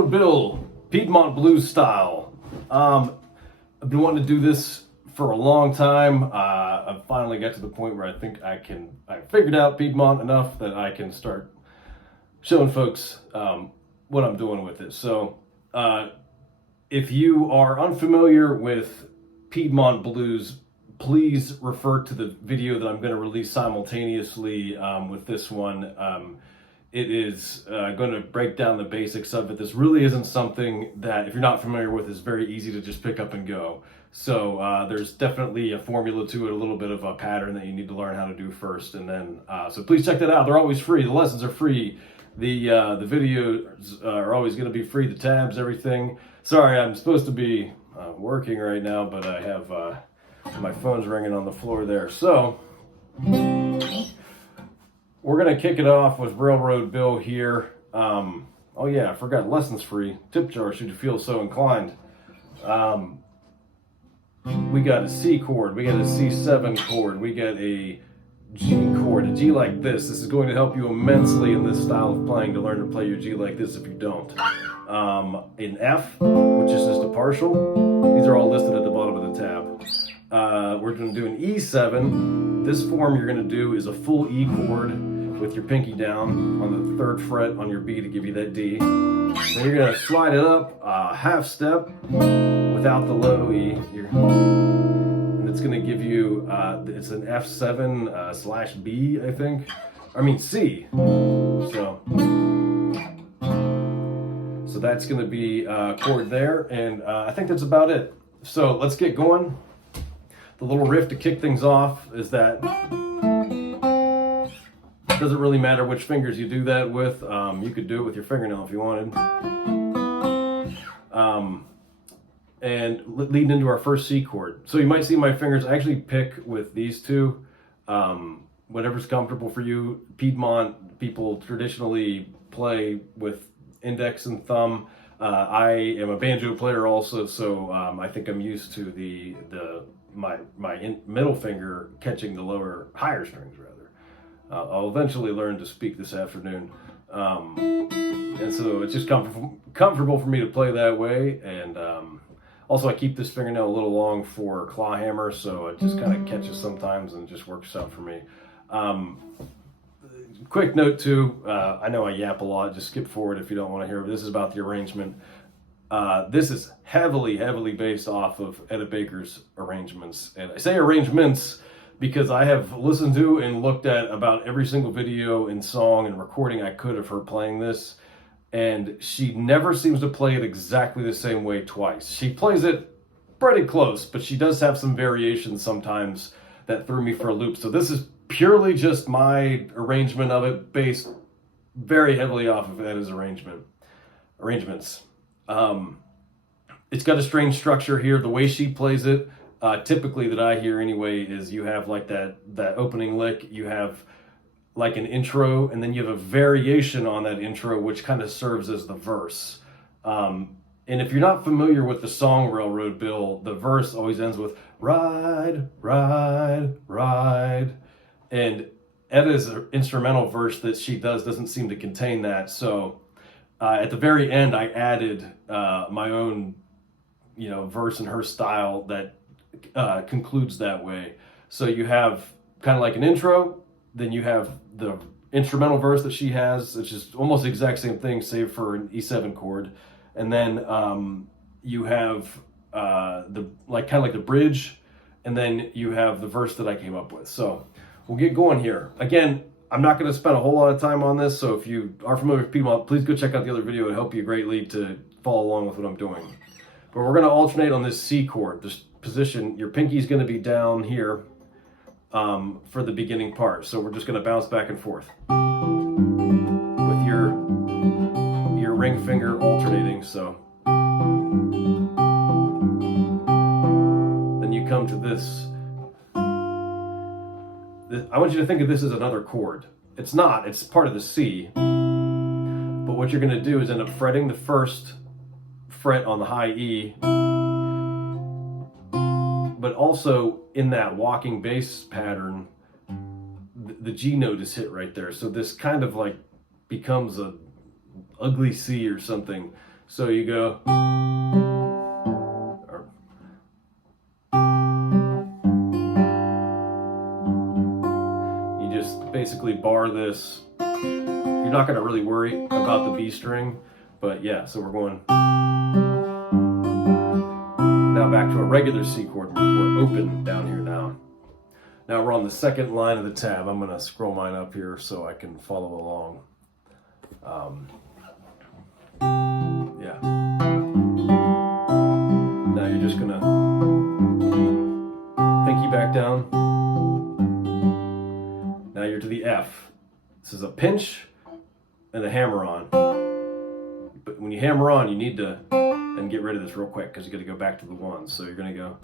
Railroad Bill, Piedmont blues style. I've been wanting to do this for a long time. I've finally got to the point where I think I figured out Piedmont enough that I can start showing folks what I'm doing with it. So if you are unfamiliar with Piedmont blues, please refer to the video that I'm going to release simultaneously with this one. It is going to break down the basics of it. This really isn't something that, if you're not familiar with, is very easy to just pick up and go. So there's definitely a formula to it, a little bit of a pattern that you need to learn how to do first. And then, so please check that out. They're always free. The lessons are free. The videos are always going to be free. The tabs, everything. Sorry, I'm supposed to be working right now, but I have my phone's ringing on the floor there. So we're going to kick it off with Railroad Bill here. Oh yeah, I forgot lessons free. Tip jar should you feel so inclined. We got a C chord, we got a C7 chord, we got a G chord, a G like this. This is going to help you immensely in this style of playing to learn to play your G like this if you don't. An F, which is just a partial. These are all listed at the bottom of the tab. We're going to do an E7. This form you're going to do is a full E chord with your pinky down on the 3rd fret on your B to give you that D. Then you're going to slide it up a half step without the low E. And it's going to give you, it's an F7 slash B, I think. I mean C. So that's going to be a chord there. And I think that's about it. So let's get going. The little riff to kick things off is that it doesn't really matter which fingers you do that with. You could do it with your fingernail if you wanted. And leading into our first C chord. So you might see my fingers, I actually pick with these two. Whatever's comfortable for you. Piedmont people traditionally play with index and thumb. I am a banjo player also, so I think I'm used to my middle finger catching the higher strings rather. I'll eventually learn to speak this afternoon. And so it's just comfortable for me to play that way. And also I keep this fingernail a little long for claw hammer, so it just kind of catches sometimes and just works out for me. Quick note too, I know I yap a lot, just skip forward if you don't want to hear, but this is about the arrangement. This is heavily based off of Etta Baker's arrangements. And I say arrangements because I have listened to and looked at about every single video and song and recording I could of her playing this. And she never seems to play it exactly the same way twice. She plays it pretty close, but she does have some variations sometimes that threw me for a loop. So this is purely just my arrangement of it, based very heavily off of Etta's arrangements. It's got a strange structure here. The way she plays it, typically that I hear anyway, is you have like that opening lick, you have like an intro, and then you have a variation on that intro, which kind of serves as the verse. And if you're not familiar with the song Railroad Bill, the verse always ends with ride, ride, ride. And Etta's instrumental verse that she does doesn't seem to contain that. So at the very end, I added my own, verse in her style that concludes that way. So you have kind of like an intro, then you have the instrumental verse that she has, which is almost the exact same thing, save for an E7 chord. And then you have kind of like the bridge, and then you have the verse that I came up with. So we'll get going here. Again, I'm not going to spend a whole lot of time on this, so if you are familiar with Piedmont, please go check out the other video. It'll help you greatly to follow along with what I'm doing. But we're going to alternate on this C chord, this position. Your pinky is going to be down here for the beginning part. So we're just going to bounce back and forth with your ring finger alternating. So then you come to this. I want you to think of this as another chord. It's not, it's part of the C. But what you're going to do is end up fretting the 1st fret on the high E, but also in that walking bass pattern, the G note is hit right there. So this kind of like becomes a ugly C or something. So you go, you just basically bar this. You're not going to really worry about the B string, but yeah, so we're going now back to a regular C chord. We're open down here now. Now we're on the second line of the tab. I'm going to scroll mine up here so I can follow along. Yeah. Now you're just going to pinky back down. Now you're to the F. This is a pinch and a hammer on. But when you hammer on, you need to and get rid of this real quick because you got to go back to the ones. So you're going to go.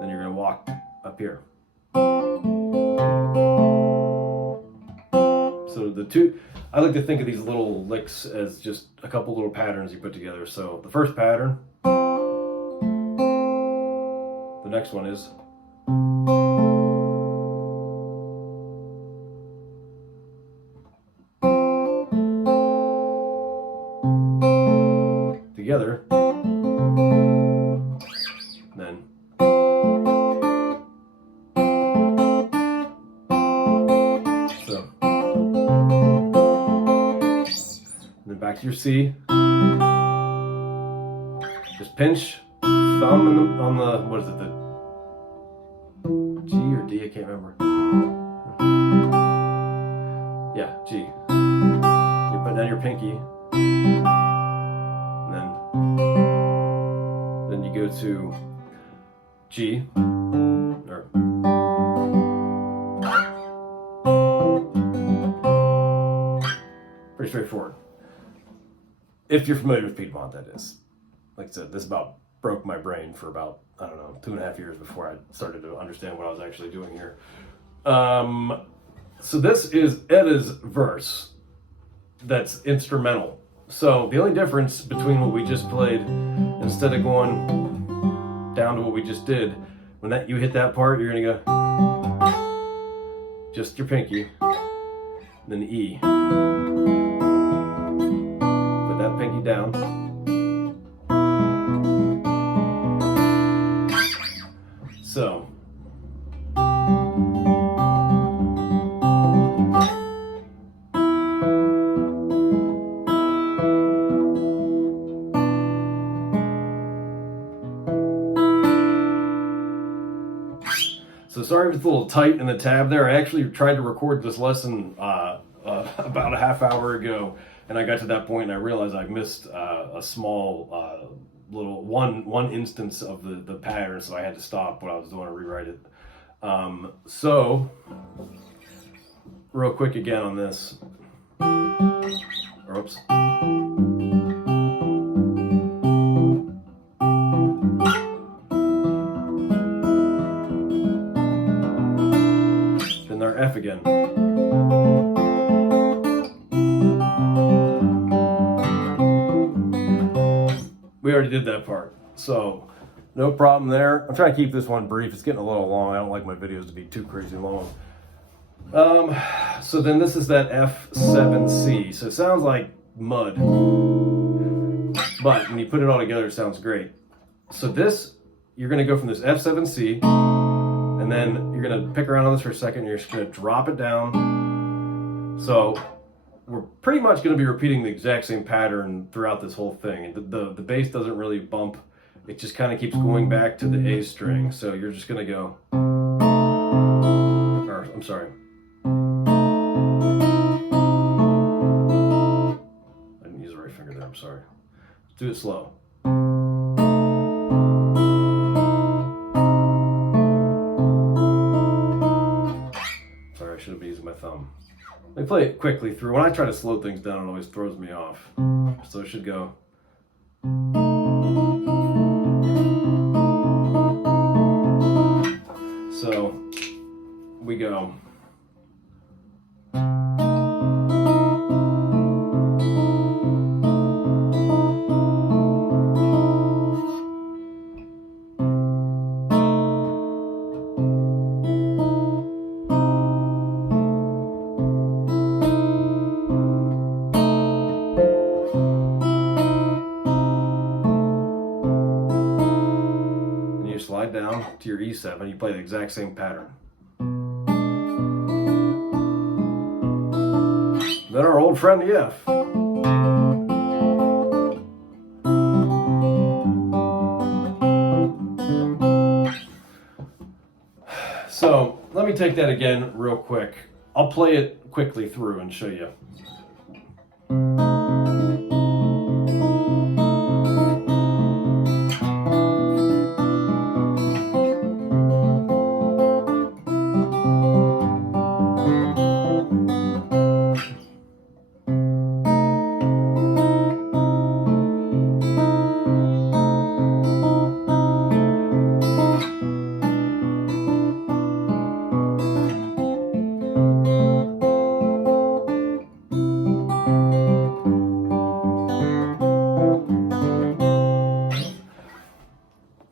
Then you're going to walk up here. So the two, I like to think of these little licks as just a couple little patterns you put together. So the first pattern, the next one is. Together, then so, and then back to your C. Just pinch thumb on the what is it, the G or D? I can't remember. Yeah, G. You put down your pinky. Then you go to G, or pretty straightforward. If you're familiar with Piedmont, that is. Like I said, this about broke my brain for about, I don't know, 2.5 years before I started to understand what I was actually doing here. So this is Etta's verse that's instrumental. So the only difference between what we just played, instead of going down to what we just did, when that you hit that part, you're gonna go just your pinky, then E. Put that pinky down. So. So sorry if it's a little tight in the tab there. I actually tried to record this lesson about a half hour ago, and I got to that point and I realized I missed a small little one instance of the pattern, so I had to stop what I was doing and rewrite it. So real quick again on this. Oops. F again. We already did that part, so no problem there. I'm trying to keep this one brief. It's getting a little long. I don't like my videos to be too crazy long. So then this is that F7C. So it sounds like mud, but when you put it all together, it sounds great. So this, you're going to go from this F7C, and then you're going to pick around on this for a second. You're just going to drop it down. So we're pretty much going to be repeating the exact same pattern throughout this whole thing. The bass doesn't really bump. It just kind of keeps going back to the A string. So you're just going to go, or I'm sorry. I didn't use the right finger there, I'm sorry. Let's do it slow. Sorry, I should have been using my thumb. I play it quickly through. When I try to slow things down, it always throws me off. So it should go. So we go. to your E7, you play the exact same pattern. Then our old friend, the F. So let me take that again real quick. I'll play it quickly through and show you.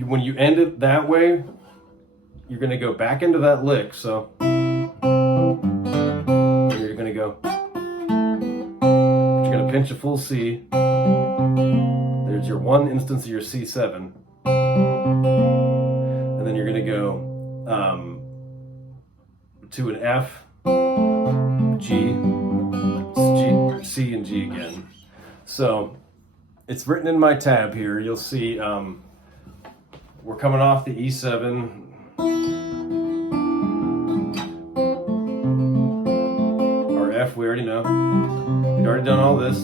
When you end it that way, you're going to go back into that lick. So you're going to go, you're going to pinch a full C. There's your one instance of your C7. And then you're going to go to an F, G, C, and G again. So it's written in my tab here. You'll see we're coming off the E7. Our F, we already know. We'd already done all this.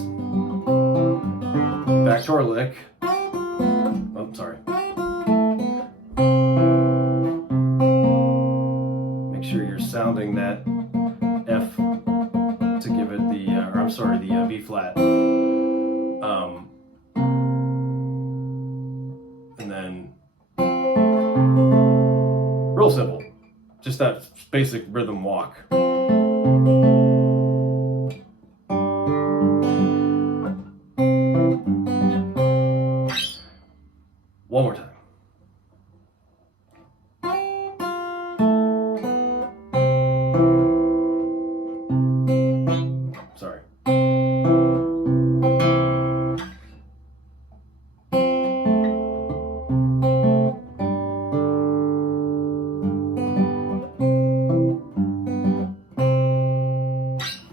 Back to our lick. Oh, sorry. Make sure you're sounding that F to give it the, the B flat. And then real simple, just that basic rhythm walk. One more time. Sorry.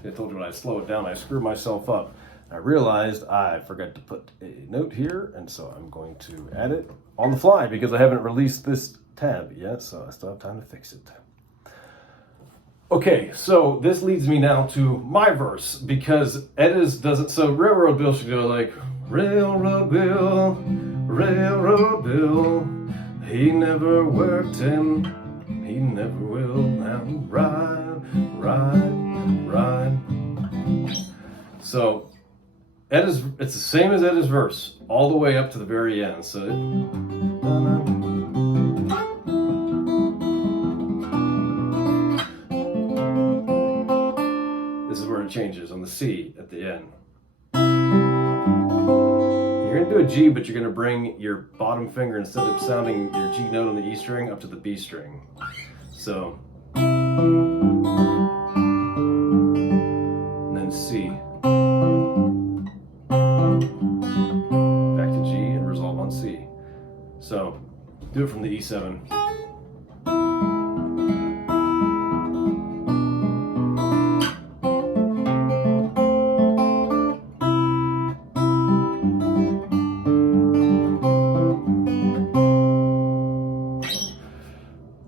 I told you when I slow it down, I screw myself up. I realized I forgot to put a note here, and so I'm going to add it on the fly because I haven't released this tab yet, so I still have time to fix it. Okay, so this leads me now to my verse, because Etta's doesn't, so Railroad Bill should go like, Railroad Bill, he never worked and he never will. Now ride, ride, ride. So it's the same as Etta's verse, all the way up to the very end. So this is where it changes on the C at the end. You're going to do a G, but you're going to bring your bottom finger, instead of sounding your G note on the E string, up to the B string. So, and then C. Back to G and resolve on C. So, do it from the E7.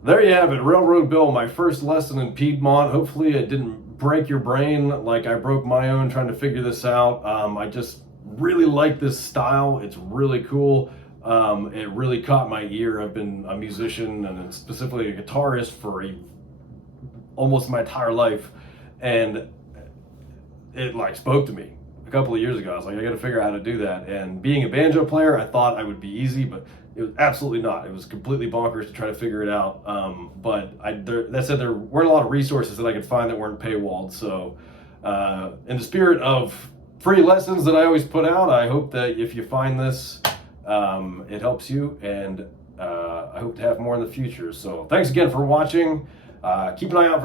There you have it, Railroad Bill, my first lesson in Piedmont. Hopefully it didn't break your brain like I broke my own trying to figure this out. I just really like this style. It's really cool. It really caught my ear. I've been a musician and specifically a guitarist for almost my entire life. And it like spoke to me a couple of years ago. I was like, I got to figure out how to do that. And being a banjo player, I thought I would be easy, but it was absolutely not. It was completely bonkers to try to figure it out. But that said, there weren't a lot of resources that I could find that weren't paywalled. So in the spirit of free lessons that I always put out, I hope that if you find this, it helps you. And I hope to have more in the future. So thanks again for watching. Keep an eye out for